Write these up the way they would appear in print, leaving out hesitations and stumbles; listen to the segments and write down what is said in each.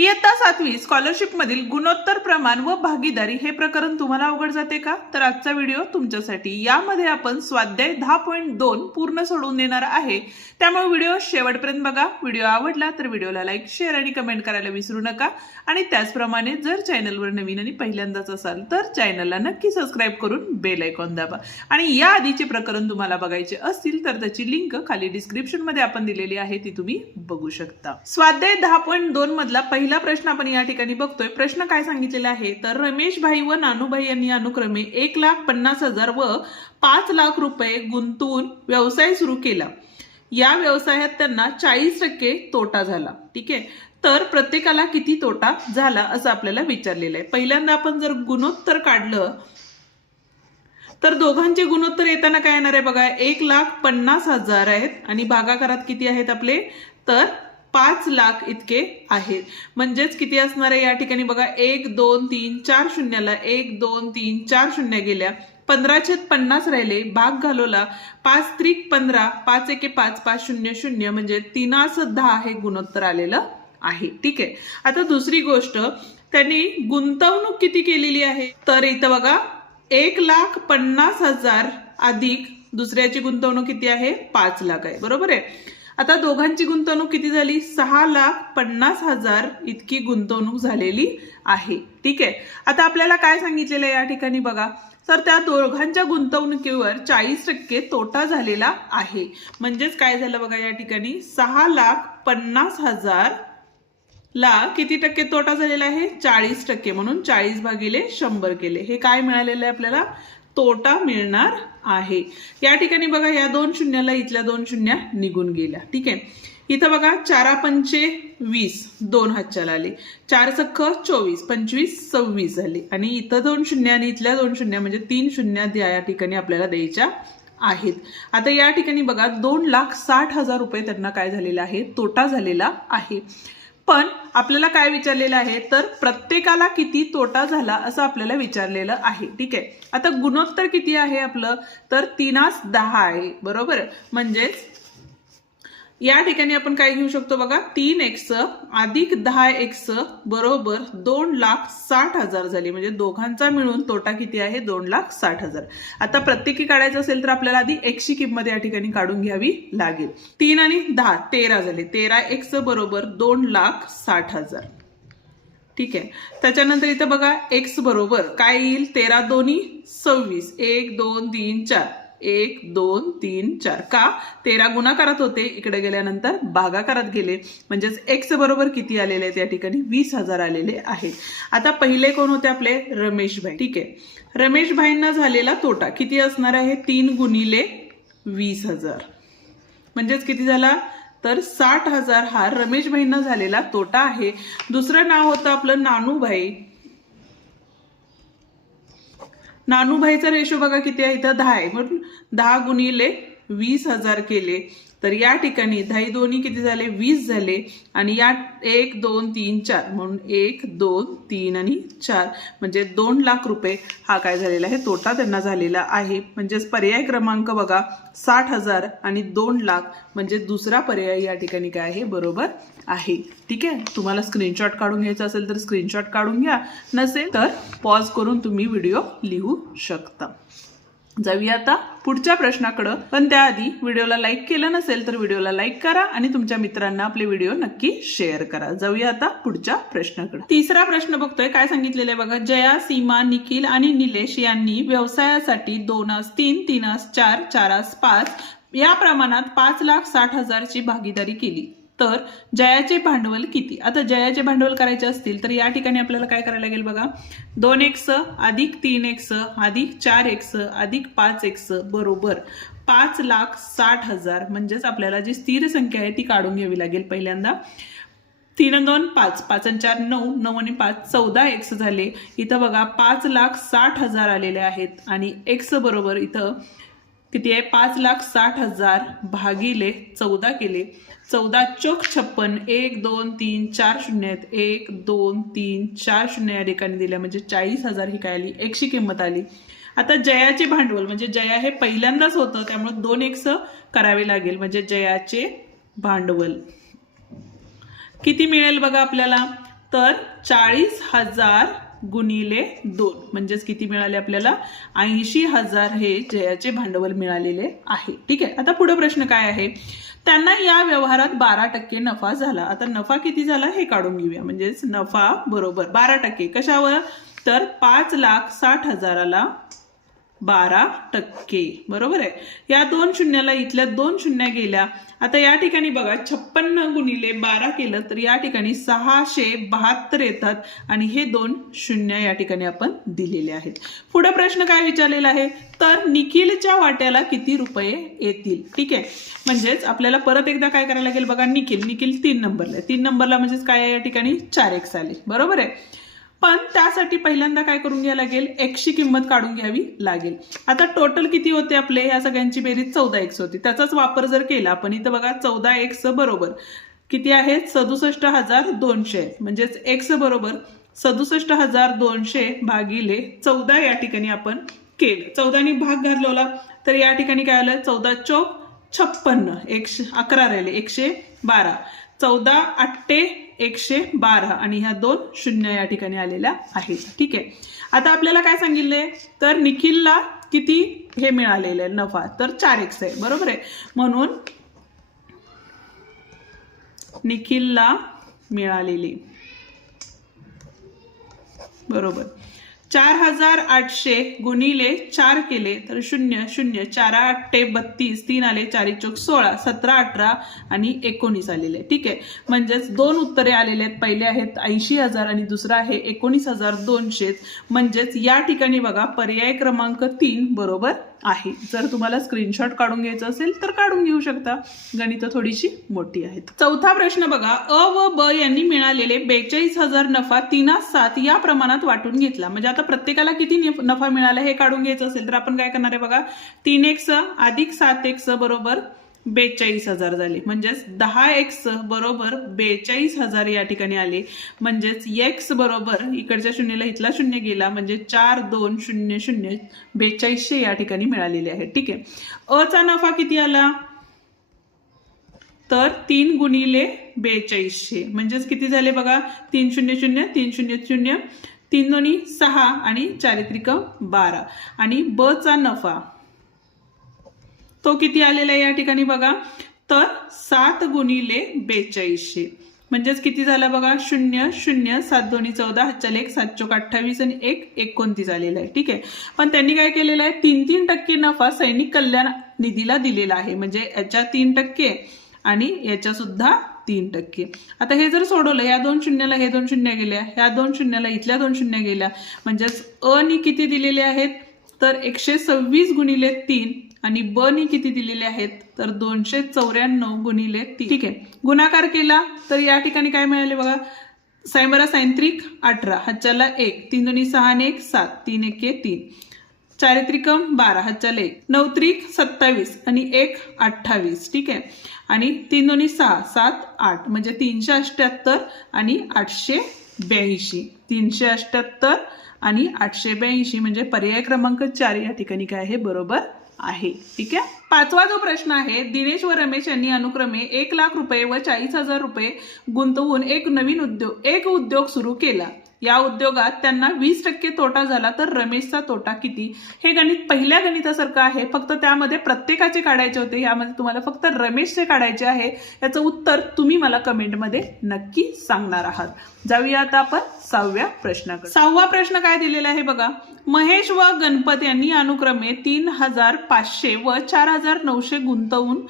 इयत्ता 7वी स्कॉलरशिप मधील गुणोत्तर प्रमाण व भागीदारी हे प्रकरण तुम्हाला अवघड जाते का? तर आजचा व्हिडिओ तुमच्यासाठी। यामध्ये आपण स्वाध्याय 10.2 पूर्ण सोडवून देणार आहे, त्यामुळे व्हिडिओ शेवटपर्यंत बघा। व्हिडिओ आवडला तर व्हिडिओला लाईक, शेअर आणि कमेंट करायला विसरू नका आणि त्याचप्रमाणे जर चॅनलवर नवीन आणि पहिल्यांदाच असाल तर चॅनलला नक्की सबस्क्राइब करून बेल आयकॉन दाबा आणि या आधीचे प्रकरण तुम्हाला बघायचे असतील तर त्याची लिंक खाली डिस्क्रिप्शन मध्ये आपण दिलेली आहे, ती तुम्ही बघू शकता। स्वाध्याय 10.2 मधला पहिला प्रश्न आपण या ठिकाणी बघतोय। प्रश्न काय सांगितलेला आहे तर रमेश भाई व नानू भाई यांनी अनुक्रमे 1,50,000 व 5 लाख रुपये गुंतवून व्यवसाय सुरू केला। या व्यवसायात त्यांना 40% तोटा झाला। ठीक आहे, तर प्रत्येकाला किती तोटा झाला असं आपल्याला विचारलेलं आहे। पहिल्यांदा आपण जर गुणोत्तर काढलं तर दोघांचे गुणोत्तर येताना काय येणार आहे बघा, 1,50,000 आहेत आणि भागाकारात किती आहेत आपले तर 5 लाख इतके आहेत। म्हणजेच किती असणार आहे या ठिकाणी बघा, 1 2 3 4 शून्याला 1 2 3 4 शून्य गेल्या, 15/50 राहिले, भाग घालवला, 5 त्रिक 15, 5 एके 5, 5 शून्य शून्य म्हणजे 3/10 हे गुणोत्तर आलेलं आहे। ठीक आहे, आता दुसरी गोष्ट, त्यांनी गुंतवणूक किती केलेली आहे तर इथं बघा 1,50,000 अधिक दुसऱ्याची गुंतवणूक किती आहे 5 लाख आहे, बरोबर आहे। आता दोघांची गुंतवणूक किती झाली, 6,50,000 इतकी गुंतवणूक झालेली आहे। ठीक आहे, आता आपल्याला काय सांगितलेलं आहे या ठिकाणी बघा, तर त्या दोघांच्या गुंतवणुकीवर 40% तोटा झालेला आहे। म्हणजेच काय झालं बघा या ठिकाणी 6,50,000 ला किती टक्के तोटा झालेला आहे 40%, म्हणून 40/100 केले। हे काय मिळालेलं आहे आपल्याला, तोटा मिळणार आहे। या ठिकाणी बघा या 2 शून्याला इथल्या 2 शून्य निघून गेल्या। ठीक आहे, इथं बघा 4×5 20, 2 हातच्याला आले, 4×6 24, 25 26 झाले आणि इथं 2 शून्य आणि इथल्या 2 शून्य म्हणजे 3 शून्य या ठिकाणी आपल्याला द्यायच्या आहेत। आता या ठिकाणी बघा 2,60,000 रुपये त्यांना काय झालेला आहे, तोटा झालेला आहे। पण आपल्याला काय विचारलेलं आहे तर प्रत्येकाला किती तोटा झाला असं आपल्याला विचारलेलं आहे। ठीक आहे, आता गुणोत्तर किती आहे आपलं तर 3/10 आहे, बरोबर। म्हणजेच या ठिकाणी आपण काय घेऊ शकतो बघा, 3x अधिक 10x बरोबर 2,60,000 झाली। म्हणजे दोघांचा मिळून तोटा किती आहे 2,60,000। आता प्रत्येकी काढायचं असेल तर आपल्याला आधी x ची किंमत या ठिकाणी काढून घ्यावी लागेल। 3 आणि 10 13 झाले, 13x बरोबर 2,60,000। ठीक आहे, त्याच्यानंतर इथं बघा x बरोबर काय येईल, 13 दोन्ही 26, 1 2 3 4, 1 2 3 4 का 13 गुणाकारात होते, इकडे गेल्यानंतर भागाकारात गेले, म्हणजेच x बरोबर किती आलेले आहेत या ठिकाणी 20,000 आलेले आहेत। आता पहिले कोण होते आपले रमेश भाई। ठीक आहे, रमेश भाईंना झालेला तोटा किती असणार आहे 3 गुणिले 20,000 म्हणजेच किती झाला तर 60,000 हा रमेश भाईंना झालेला तोटा आहे। दुसरं नाव होतं आपलं नानूभाई। नानूभाईचा रेशो बघा किती आहे इथं 10 आहे, म्हणून 10 गुणिले 20,000 केले तर या ठिकाणी 10 दोन्ही किती झाले 20 झाले आणि या 1 2 3 4 म्हणून 1 2 3 आणि 4 म्हणजे 2 लाख रुपये हा काय झालेला आहे तोटा त्यांना झालेला आहे। म्हणजेच पर्याय क्रमांक बघा 60,000 आणि 2 लाख म्हणजे दुसरा पर्याय या ठिकाणी काय आहे बरोबर आहे। ठीक आहे, तुम्हाला स्क्रीनशॉट काढून घ्यायचा असेल तर स्क्रीनशॉट काढून घ्या, नसेल तर पॉज करून तुम्ही व्हिडिओ लिहू शकता। जाऊया आता पुढच्या प्रश्नाकडे, पण त्याआधी व्हिडिओला लाईक केलं नसेल तर व्हिडिओला लाईक करा आणि तुमच्या मित्रांना आपले व्हिडिओ नक्की शेअर करा। जाऊया आता पुढच्या प्रश्नाकडे। तिसरा प्रश्न बघतोय, काय सांगितलेलं आहे बघा, जया, सीमा, निखिल आणि निलेश यांनी व्यवसायासाठी 2/3, 3/4, 4/5 या प्रमाणात 5,60,000 ची भागीदारी केली, तर जयाचे भांडवल किती। आता जयाचे भांडवल करायचे असतील तर या ठिकाणी आपल्याला काय करायला लागेल बघा, 2x अधिक 3x अधिक 4x अधिक 5x बरोबर 5,60,000 म्हणजेच आपल्याला जी स्थिर संख्या आहे ती काढून घ्यावी लागेल। पहिल्यांदा 3 आणि 2 5, 5 आणि 4 9, 9 आणि 5 14x झाले। इथं बघा 5,60,000 आलेले आहेत आणि x बरोबर इथं किती आहे 5,60,000 भागिले 14 केले, 14 चौक 56, 1 2 3 4 शून्य आहेत, 1 2 3 4 शून्य या ठिकाणी दिल्या म्हणजे 40,000 ही काय आली x ची किंमत आली। आता जयाचे भांडवल म्हणजे जया हे पहिल्यांदाच होतं त्यामुळे 2x करावे लागेल, म्हणजे जयाचे भांडवल किती मिळेल बघा आपल्याला तर 40,000 गुणिले 2 म्हणजेच किती मिळाले आपल्याला 80,000 हे जयाचे भांडवल मिळालेले आहे. ठीक आहे. आता पुढे प्रश्न काय आहे, त्यांना या व्यवहारात 12% नफा झाला. आता नफा किती झाला हे काढून घेऊया. म्हणजेच नफा बरोबर 12% कशावर, तर 5,60,000ला 12%. बरोबर आहे. या दोन शून्याला इथल्या दोन शून्य गेल्या. आता या ठिकाणी बघा 56 गुणिले 12 केलं तर या ठिकाणी 672 येतात आणि हे दोन शून्य या ठिकाणी आपण दिलेले आहेत. पुढे प्रश्न काय विचारलेला आहे, तर निखिलच्या वाट्याला किती रुपये येतील. ठीक आहे. म्हणजेच आपल्याला परत एकदा काय करायला लागेल बघा, निखिल 3 नंबरला आहे. 3 नंबरला म्हणजेच काय आहे या ठिकाणी 4x आले. बरोबर आहे. पण त्यासाठी पहिल्यांदा काय करून घ्यायला लागेल, x ची किंमत काढून घ्यावी लागेल. आता टोटल किती होते आपले, या सगळ्यांची बेरीज 14x होती. त्याचाच वापर जर केला आपण इथं बघा 14x बरोबर किती आहेत 67,200. म्हणजेच x बरोबर 67,200 भागिले 14 या ठिकाणी आपण केलं. 14 भाग घालवला तर या ठिकाणी काय आलं, 14 चौक 56, 11 राहिले 112, 14 8 112 आणि ह्या दोन शून्य या ठिकाणी आलेल्या आहेत. ठीक आहे. आता आपल्याला काय सांगितलंय, तर निखिलला किती हे मिळालेलं आहे नफा, तर 4x आहे. बरोबर आहे. म्हणून निखिलला मिळालेली बरोबर 4,800 गुणिले 4 केले तर 0 0 4 8 32, 3 आले 4 चौक 16, 17 18 आणि 19 आलेले. ठीक आहे. म्हणजेच दोन उत्तरे आलेले आहेत. पहिले आहेत 80,000 आणि दुसरा आहे 19,200. म्हणजेच या ठिकाणी बघा पर्याय क्रमांक 3 बरोबर आहे. जर तुम्हाला स्क्रीनशॉट काढून घ्यायचं असेल तर काढून घेऊ शकता, गणितं थोडीशी मोठी आहेत. चौथा प्रश्न बघा, अ व ब यांनी मिळालेले 42,000 नफा 3/7 या प्रमाणात वाटून घेतला. म्हणजे आता प्रत्येकाला किती नफा मिळाला हे काढून घ्यायचं असेल तर आपण काय करणार आहे बघा, 3x अधिक 7x बरोबर 42,000 झाले. म्हणजेच 10x बरोबर 42,000 या ठिकाणी आले. म्हणजेच x बरोबर इकडच्या शून्याला इथला शून्य गेला म्हणजे 4 2 0 0 4200 या ठिकाणी मिळालेले आहे. ठीक आहे. अ चा नफा किती आला, तर 3 गुणिले 4200 म्हणजेच किती झाले बघा, 3 0 0 3 0 0 3 दोन्ही 6 आणि 4 त्रिकम 12 आणि ब चा नफा तो किती आलेला आहे या ठिकाणी बघा, तर 7 गुणिले 4200 म्हणजेच किती झालं बघा, 0 0 7 दोन्ही 14 हातच्या 1 7 चौक 28 आणि 1 29 आलेला आहे. ठीक आहे. पण त्यांनी काय केलेलं आहे, 3% नफा सैनिक कल्याण निधीला दिलेला आहे. म्हणजे याच्या 3% आणि याच्या सुद्धा 3%. आता हे जर सोडवलं, या दोन शून्याला हे दोन शून्य गेल्या, ह्या दोन शून्याला इथल्या दोन शून्य गेल्या, म्हणजेच अ नी किती दिलेले आहेत, तर 126 गुणिले 3 आणि ब नी किती दिलेले आहेत, तर 294 गुणिले 3. ठीक आहे. गुणाकार केला तर या ठिकाणी काय मिळाले बघा, सायबरा सायंत्रिक 18 हातच्याला 1 3 दोन्ही 6 आणि 1 7 3 1 3 4 त्रिकम 12 हातच्याला 1 9 त्रिक 27 आणि 1 28. ठीक आहे. आणि 3 दोन्ही 6 7 8 म्हणजे 378 आणि 882. 378 आणि 882 म्हणजे पर्याय क्रमांक 4 या ठिकाणी काय आहे बरोबर आहे. ठीक आहे. पाचवा जो प्रश्न आहे, दिनेश व रमेश यांनी अनुक्रमे 1,00,000 रुपये व 40,000 रुपये गुंतवून एक उद्योग सुरू केला. या उद्योगात त्यांना 20% तोटा झाला तर रमेशचा तोटा किती. हे गणित पहिल्या गणितासारखं आहे, फक्त त्यामध्ये प्रत्येकाचे काढायचे होते. यामध्ये तुम्हाला फक्त रमेशचे काढायचे आहे. याचं उत्तर तुम्ही मला कमेंटमध्ये नक्की सांगणार आहात. जाऊया आता आपण 6व्या प्रश्नाकडे. 6वा प्रश्न काय दिलेला आहे बघा, महेश व गणपत यांनी अनुक्रमे 3,500 व 4,900 गुंतवून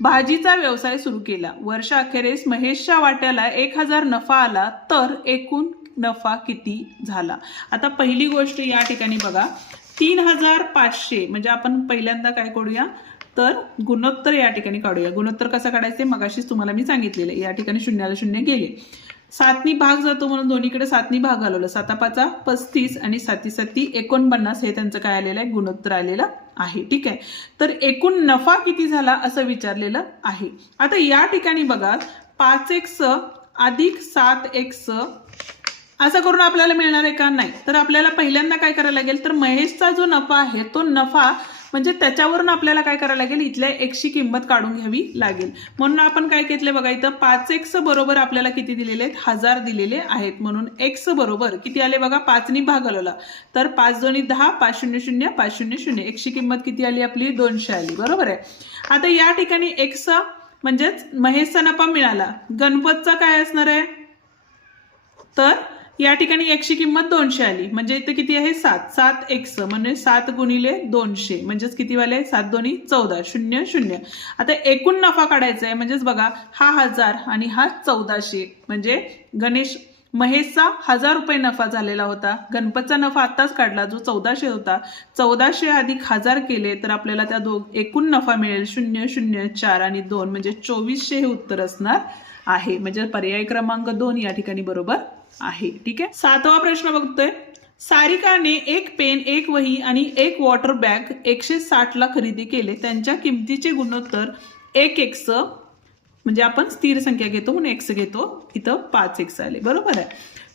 भाजीचा व्यवसाय सुरू केला. वर्षाअखेरीस महेशच्या वाट्याला 1,000 नफा आला तर एकूण नफा किती झाला. आता पहिली गोष्ट या ठिकाणी बघा, 3,500 म्हणजे आपण पहिल्यांदा काय करूया, तर गुणोत्तर या ठिकाणी काढूया. गुणोत्तर कसं काढायचे मगाशीच तुम्हाला मी सांगितलेलं. या ठिकाणी शून्याला शून्य गेले, 7नी भाग जातो म्हणून दोन्हीकडे 7नी भाग घालवलं, 7 35 आणि 7 49 हे त्यांचं काय आलेलं आहे गुणोत्तर आलेलं आहे. ठीक आहे. तर एकूण नफा किती झाला असं विचारलेलं आहे. आता या ठिकाणी बघा 5x अधिक 7x असं करून आपल्याला मिळणार आहे का, नाही. तर आपल्याला पहिल्यांदा काय करायला लागेल, तर महेशचा जो नफा आहे तो नफा म्हणजे त्याच्यावरून आपल्याला काय करायला लागेल, इथल्या एक्सची किंमत काढून घ्यावी लागेल. म्हणून आपण काय घेतले बघा, इथं 5x बरोबर आपल्याला किती दिलेले आहेत, 1000 दिलेले आहेत. म्हणून x बरोबर किती आले बघा, 5 नी भागवला तर 5 दोन्ही 10, 500 500, एक्सची किंमत किती आली आपली, 200 आली. बरोबर आहे. आता या ठिकाणी x म्हणजेच महेशचा नफा मिळाला, गणपतचा काय असणार आहे, तर या ठिकाणी एक्सची किंमत 200 आली. म्हणजे इथे किती आहे, 7x म्हणजे 7 गुणिले 200 म्हणजेच किती वाले, 7 दोन्ही 14, 0 0. आता एकूण नफा काढायचा आहे, म्हणजेच बघा हा 1000 आणि हा 1400. म्हणजे महेशचा 1000 रुपये नफा झालेला होता, गणपतचा नफा आत्ताच काढला जो 1400 होता. 1400 अधिक 1000 केले तर आपल्याला त्या एकूण नफा मिळेल 0 0 4 आणि 2 म्हणजे 2400 हे उत्तर असणार आहे. म्हणजे पर्याय क्रमांक 2 या ठिकाणी बरोबर आहे. ठीक आहे. 7वा प्रश्न बघतोय. सारिकाने एक पेन, एक वही आणि एक वॉटर बॅग 160 ला खरेदी केले. त्यांच्या किमतीचे गुणोत्तर 1x, म्हणजे आपण स्थिर संख्या घेतो म्हणून x घेतो, इथं 5x आले. बरोबर आहे.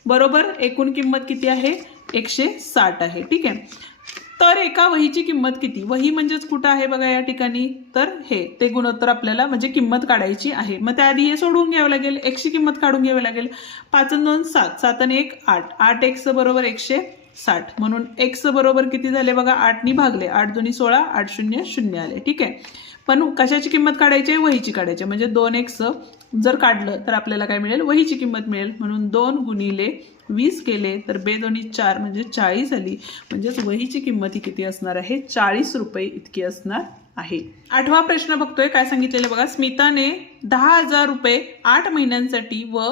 बरोबर एकूण किंमत किती आहे, 160 आहे. ठीक आहे. तर एका वहीची किंमत किती, वही म्हणजेच कुठं आहे बघा या ठिकाणी, तर हे ते गुणोत्तर आपल्याला म्हणजे किंमत काढायची आहे. मग त्याआधी हे सोडवून घ्यावं लागेल, एक्सची किंमत काढून घ्यावी लागेल. 5 आणि 2 7, 7 आणि 1 8, 8x बरोबर 160. म्हणून x बरोबर किती झाले बघा, 8 नी भागले, 8 दोन्ही 16, 8 0 0 आले. ठीक आहे. पण कशाची किंमत काढायची आहे, वहीची काढायची. म्हणजे 2x जर काढलं तर आपल्याला काय मिळेल, वहीची किंमत मिळेल. म्हणून 2 गुणिले 20 केले तर 2 दोन्ही 4 म्हणजे 40 आली. म्हणजेच वहीची किंमत ही किती असणार आहे, 40 रुपये इतकी असणार आहे. 8वा प्रश्न बघतोय. काय सांगितलेलं बघा, स्मिताने 10,000 रुपये 8 महिन्यांसाठी व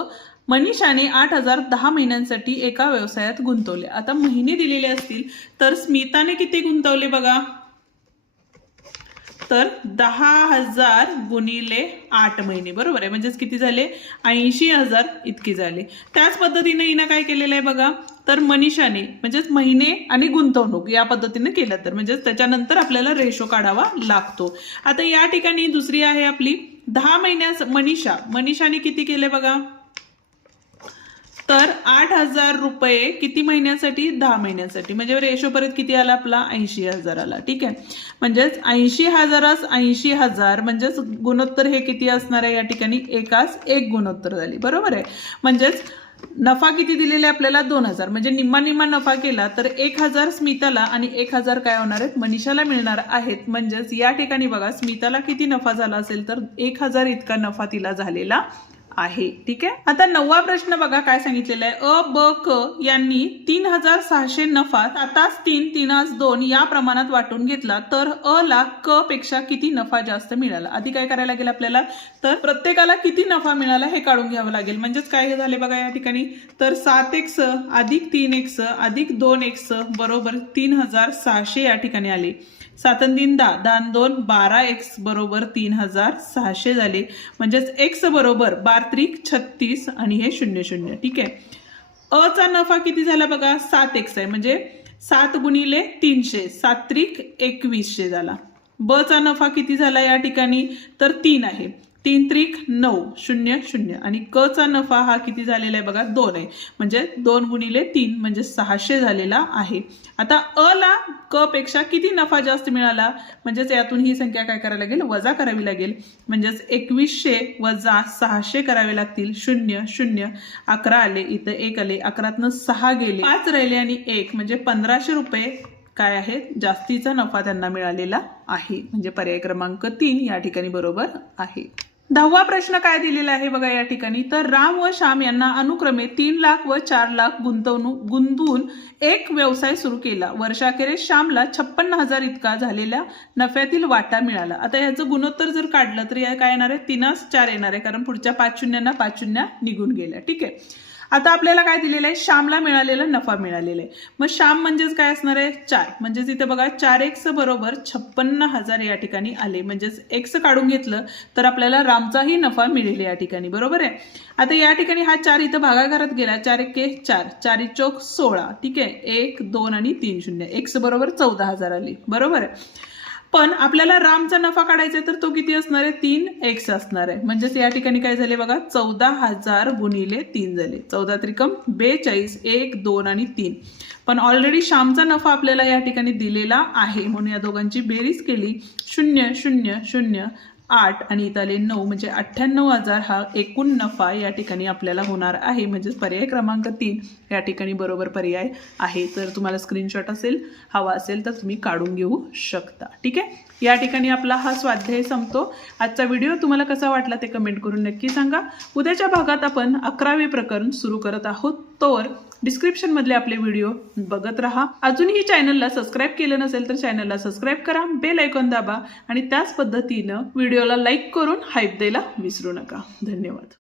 मनीषाने 8,000 10 महिन्यांसाठी एका व्यवसायात गुंतवले. आता महिने दिलेले असतील तर स्मिताने किती गुंतवले बघा, तर 10,000 गुणिले 8 महिने. बरोबर आहे. म्हणजेच किती झाले, 80,000 इतके झाले. त्याच पद्धतीने हिनं काय केलेलं आहे बघा, तर मनीषाने म्हणजेच महिने आणि गुंतवणूक या पद्धतीने केलं तर म्हणजेच त्याच्यानंतर आपल्याला रेशो काढावा लागतो. आता या ठिकाणी दुसरी आहे आपली 10 महिन्यास मनीषाने किती केले बघा, तर 8,000 रुपये किती महिन्यासाठी, 10 महिन्यासाठी. म्हणजे रेशो परत किती आला आपला, 80,000 आला. ठीक आहे. म्हणजेच 80,000 80,000 म्हणजेच गुणोत्तर हे किती असणार आहे या ठिकाणी, एकाच एक गुणोत्तर झाली. बरोबर आहे. म्हणजेच नफा किती दिलेला आहे आपल्याला, 2,000. म्हणजे निम्मा नफा केला तर 1,000 स्मिताला आणि 1,000 काय होणार आहेत, मनीषाला मिळणार आहेत. म्हणजेच या ठिकाणी बघा स्मिताला किती नफा झाला असेल, तर 1,000 इतका नफा तिला झालेला आहे. ठीक आहे. आता 9वा प्रश्न बघा काय सांगितलेला आहे, अ ब क यांनी 3,600 नफा आताच 3 3 2 या प्रमाणात वाटून घेतला तर अ ला क पेक्षा किती नफा जास्त मिळाला. आधी काय करायला लागेल आपल्याला, तर प्रत्येकाला किती नफा मिळाला हे काढून घ्यावं लागेल. म्हणजेच काय झाले बघा या ठिकाणी, तर 7x अधिक 3x अधिक 2x बरोबर 3,600 या ठिकाणी आले. 7 आणि 3 10, 10 आणि 2 12x बरोबर 3,600 झाले. म्हणजेच x बरोबर 12 36 आणि हे 0 0. ठीक आहे. अ चा नफा किती झाला बघा, 7x आहे. म्हणजे 7 गुणिले 300, 7 त्रिक 2100 झाला. ब चा नफा किती झाला या ठिकाणी, तर 3 आहे. 3 त्रिक 9 0 0 आणि क चा नफा हा किती झालेला आहे बघा, 2 आहे. म्हणजे 2 गुणिले 3 म्हणजे 600 झालेला आहे. आता अ ला क पेक्षा किती नफा जास्त मिळाला, म्हणजेच यातून ही संख्या काय करावी लागेल, वजा करावी लागेल. म्हणजेच 2100 वजा 600 करावे लागतील. 0 0 11 आले, इथं 1 आले, 11तनं 6 गेले, 5 राहिले आणि 1 म्हणजे 1,500 रुपये काय आहे, जास्तीचा नफा त्यांना मिळालेला आहे. म्हणजे पर्याय क्रमांक 3 या ठिकाणी बरोबर आहे. 10वा प्रश्न काय दिलेला आहे बघा या ठिकाणी, तर राम व श्याम यांना अनुक्रमे 3 लाख व 4 लाख गुंतवून एक व्यवसाय सुरू केला. वर्षाखेरीस श्यामला 56,000 इतका झालेल्या नफ्यातील वाटा मिळाला. आता याचं गुणोत्तर जर काढलं तर या काय येणार आहे, 3/4 येणार आहे, कारण पुढच्या 5 शून्यांना 5 शून्य निघून गेल्या. ठीक आहे. आता आपल्याला काय दिलेलं आहे, श्यामला मिळालेला नफा मिळालेला आहे. मग श्याम म्हणजेच काय असणार आहे, 4. म्हणजेच इथे बघा 4x बरोबर 56,000 या ठिकाणी आले. म्हणजेच x काढून घेतलं तर आपल्याला रामचाही नफा मिळेल या ठिकाणी. बरोबर आहे. आता या ठिकाणी हा 4 इथं भागाकारात गेला, 4 1 4, 4 चौक 16. ठीक आहे. 1 2 आणि 3 0, x बरोबर 14,000 आली. बरोबर आहे. पण आपल्याला रामचा नफा काढायचा आहे तर तो किती असणार आहे 3x असणार आहे. म्हणजेच या ठिकाणी काय झाले बघा 14,000 गुणिले 3 झाले. 14 त्रिकम 42 1 2 आणि 3. पण ऑलरेडी श्यामचा नफा आपल्याला या ठिकाणी दिलेला आहे म्हणून या दोघांची बेरीज केली 0 0 0 8 आणि इथं आले 9 म्हणजे 98,000 हा एकूण नफा या ठिकाणी आपल्याला होणार आहे. म्हणजे पर्याय क्रमांक 3 या ठिकाणी बरोबर पर्याय आहे. तर तुम्हाला स्क्रीनशॉट असेल हवा असेल तर तुम्ही काढून घेऊ शकता. ठीक आहे, या ठिकाणी आपला हा स्वाध्याय संपतो. आजचा व्हिडिओ तुम्हाला कसा वाटला ते कमेंट करून नक्की सांगा. उद्याच्या भागात आपण 11वे प्रकरण सुरू करत आहोत. तोवर डिस्क्रिप्शन मधले आपले व्हिडिओ बघत राहा. अजूनही चॅनलला सबस्क्राईब केलं नसेल तर चॅनलला सबस्क्राईब करा, बेल आयकॉन दाबा आणि त्याच पद्धतीनं व्हिडिओला लाईक करून हाईप द्यायला विसरू नका. धन्यवाद.